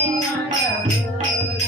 Thank yeah. you.